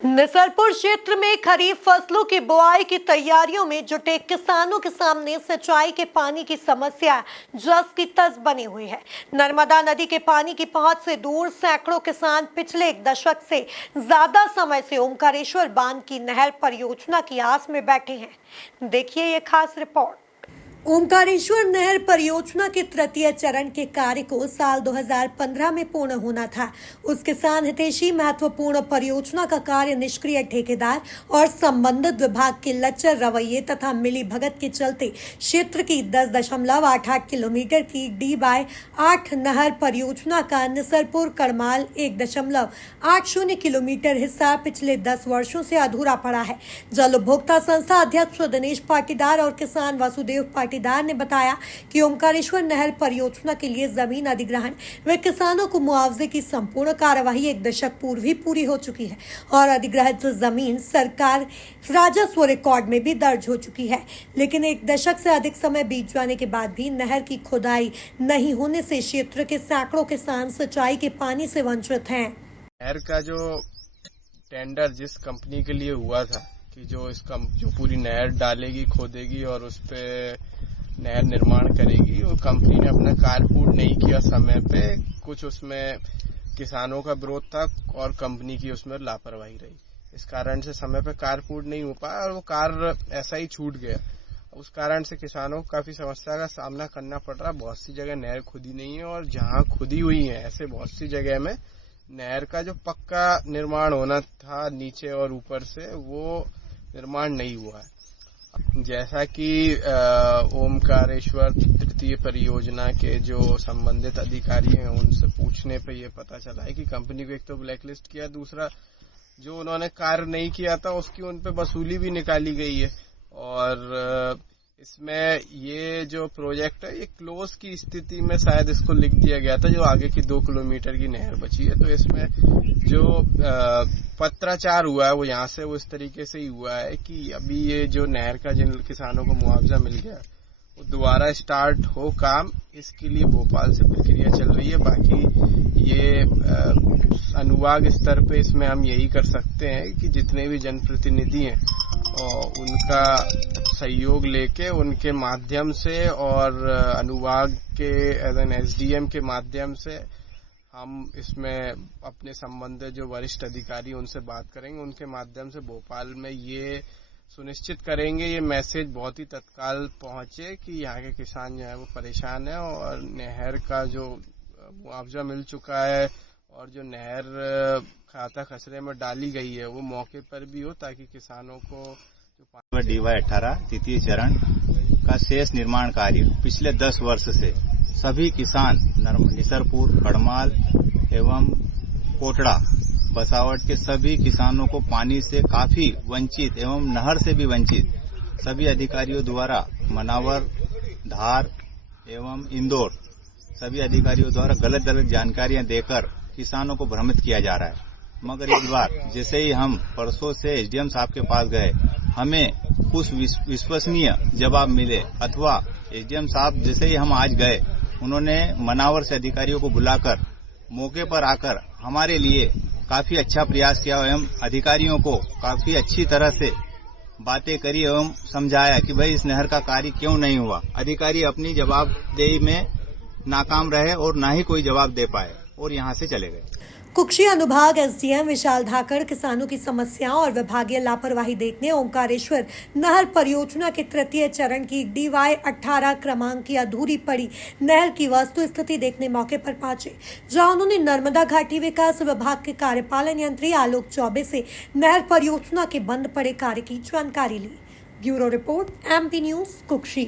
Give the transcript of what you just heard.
नसरपुर क्षेत्र में खरीफ फसलों की बुआई की तैयारियों में जुटे किसानों के सामने सिंचाई के पानी की समस्या जस की तस बनी हुई है। नर्मदा नदी के पानी की पहुंच से दूर सैकड़ों किसान पिछले एक दशक से ज्यादा समय से ओमकारेश्वर बांध की नहर परियोजना की आस में बैठे हैं। देखिए ये खास रिपोर्ट। ओमकारेश्वर नहर परियोजना के तृतीय चरण के कार्य को साल 2015 में पूर्ण होना था। उस किसान हितैषी महत्वपूर्ण परियोजना का कार्य निष्क्रिय ठेकेदार और संबंधित विभाग के लच्चर रवैये तथा मिली भगत के चलते क्षेत्र की 10.88 किलोमीटर की D/8 नहर परियोजना का निसरपुर करमाल 1.80 किलोमीटर हिस्सा पिछले 10 वर्षों से अधूरा पड़ा है। जल उपभोक्ता संस्था अध्यक्ष दिनेश पाटीदार और किसान वासुदेव पाटीदार ने बताया कि ओमकारेश्वर नहर परियोजना के लिए जमीन अधिग्रहण व किसानों को मुआवजे की संपूर्ण कार्यवाही एक दशक पूर्व ही पूरी हो चुकी है और अधिग्रहित जमीन सरकार राजस्व रिकॉर्ड में भी दर्ज हो चुकी है। लेकिन एक दशक से अधिक समय बीत जाने के बाद भी नहर की खुदाई नहीं होने से क्षेत्र के सैकड़ों किसान सिंचाई के पानी से वंचित हैं। नहर का जो टेंडर जिस कंपनी के लिए हुआ था कि जो पूरी नहर डालेगी, खोदेगी और उस पे नहर निर्माण करेगी, वो कंपनी ने अपना कार्य पूर्ण नहीं किया समय पे। कुछ उसमें किसानों का विरोध था और कंपनी की उसमें लापरवाही रही। इस कारण से समय पे कार्य पूर्ण नहीं हो पाया और वो कार्य ऐसा ही छूट गया। उस कारण से किसानों को काफी समस्या का सामना करना पड़ रहा है। बहुत सी जगह नहर खुदी नहीं है और जहां खुदी हुई है ऐसे बहुत सी जगह में नहर का जो पक्का निर्माण होना था नीचे और ऊपर से, वो निर्माण नहीं हुआ है। जैसा कि ओमकारेश्वर तृतीय परियोजना के जो संबंधित अधिकारी हैं उनसे पूछने पे ये पता चला है कि कंपनी को एक तो ब्लैकलिस्ट किया, दूसरा जो उन्होंने कार्य नहीं किया था उसकी उन पे वसूली भी निकाली गई है। और इसमें ये जो प्रोजेक्ट है ये क्लोज की स्थिति में शायद इसको लिख दिया गया था, जो आगे की 2 किलोमीटर की नहर बची है। तो इसमें जो पत्राचार हुआ है वो यहाँ से वो इस तरीके से ही हुआ है कि अभी ये जो नहर का जिन किसानों को मुआवजा मिल गया वो दोबारा स्टार्ट हो काम, इसके लिए भोपाल से प्रक्रिया चल रही है। बाकी ये अनुभाग स्तर पे इसमें हम यही कर सकते हैं कि जितने भी जनप्रतिनिधि हैं और उनका सहयोग लेके उनके माध्यम से और अनुभाग के SDM के माध्यम से हम इसमें अपने संबंधित जो वरिष्ठ अधिकारी उनसे बात करेंगे। उनके माध्यम से भोपाल में ये सुनिश्चित करेंगे, ये मैसेज बहुत ही तत्काल पहुंचे कि यहाँ के किसान जो है वो परेशान है और नहर का जो मुआवजा मिल चुका है और जो नहर खाता खसरे में डाली गई है वो मौके पर भी हो, ताकि किसानों को D/18 तृतीय चरण का शेष निर्माण कार्य पिछले 10 वर्ष से सभी किसान निसरपुर, कड़माल एवं कोटड़ा, बसावट के सभी किसानों को पानी से काफी वंचित एवं नहर से भी वंचित सभी अधिकारियों द्वारा मनावर, धार एवं इंदौर सभी अधिकारियों द्वारा गलत जानकारियां देकर किसानों को भ्रमित किया जा रहा है। मगर इस बार जैसे ही हम परसों से SDM साहब के पास गए, हमें कुछ विश्वसनीय जवाब मिले, अथवा SDM साहब जैसे ही हम आज गए उन्होंने मनावर से अधिकारियों को बुलाकर मौके पर आकर हमारे लिए काफी अच्छा प्रयास किया एवं अधिकारियों को काफी अच्छी तरह से बातें करी एवं समझाया कि भाई इस नहर का कार्य क्यों नहीं हुआ। अधिकारी अपनी जवाबदेही में नाकाम रहे और ना ही कोई जवाब दे पाए और यहाँ से चले गए। कुक्षी अनुभाग SDM विशाल धाकड़ किसानों की समस्याओं और विभागीय लापरवाही देखने ओमकारेश्वर नहर परियोजना के तृतीय चरण की D/18 क्रमांक की अधूरी पड़ी नहर की वस्तु स्थिति देखने मौके पर पहुंचे, जहां उन्होंने नर्मदा घाटी विकास विभाग के कार्यपालन यंत्री आलोक चौबे से नहर परियोजना के बंद पड़े कार्य की जानकारी ली। Bureau report MP news Kukshi.